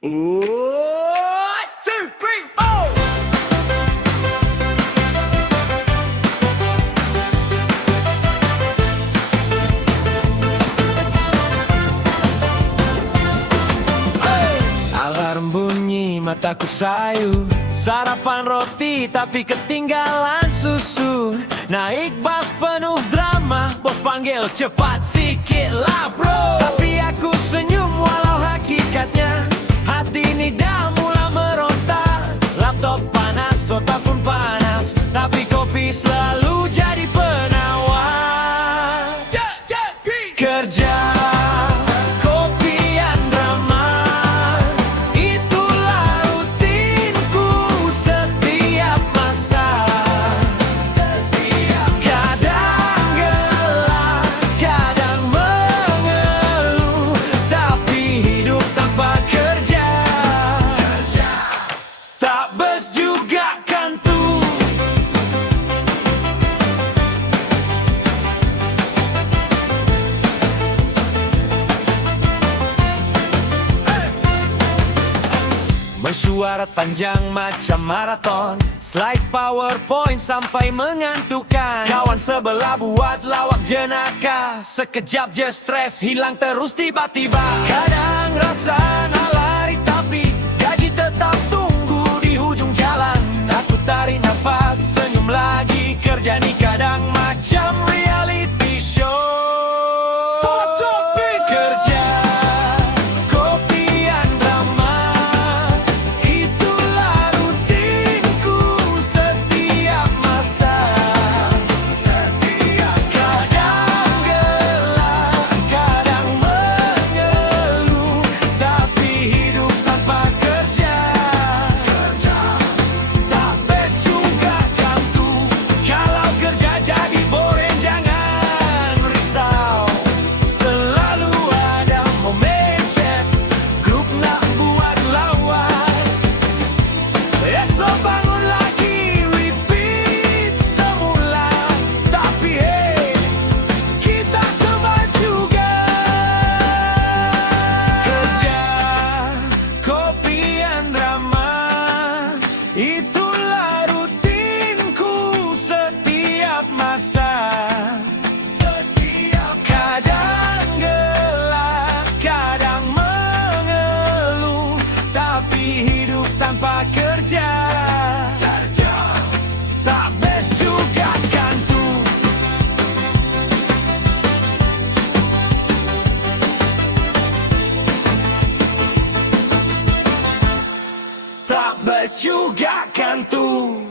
One, two, three, four. Alarm bunyi, mataku sayu. Sarapan roti tapi ketinggalan susu. Naik bus penuh drama, bos panggil cepat sikit lah bro. Tapi aku senyum walau hakikatnya hati ini dah mula meronta. Laptop panas, otak pun panas, tapi kopi selalu jadi penawar. Kerja kopian drama, itulah rutinku setiap masa. Kadang gelap, kadang mengeluh, tapi hidup tanpa kerja tak best juga kan tuh. Mesyuarat panjang macam maraton, slide PowerPoint sampai mengantukkan. Kawan sebelah buat lawak jenaka, sekejap je stres hilang terus tiba-tiba. Kadang rasa nak lari tapi gaji tetap tunggu di hujung jalan. Aku tarik nafas, senyum lagi, kerja ni kadang macam reality show. Kerja kopian drama, itulah rutinku setiap masa. Kadang gelap, kadang mengeluh, tapi hidup tanpa kerja tak best juga kan tuh. Kalau kerja jadi boring jangan risau, selalu ada momen chat grup nak buat lawan. Esok bangun lagi, repeat semula, tapi hey, kita survive juga. Kerja kopian drama, itulah rutinku setiap masa. Kadang gelap, kadang mengeluh, tapi hidup tanpa kerja tak best juga kan tuh. Tak best juga kan tuh.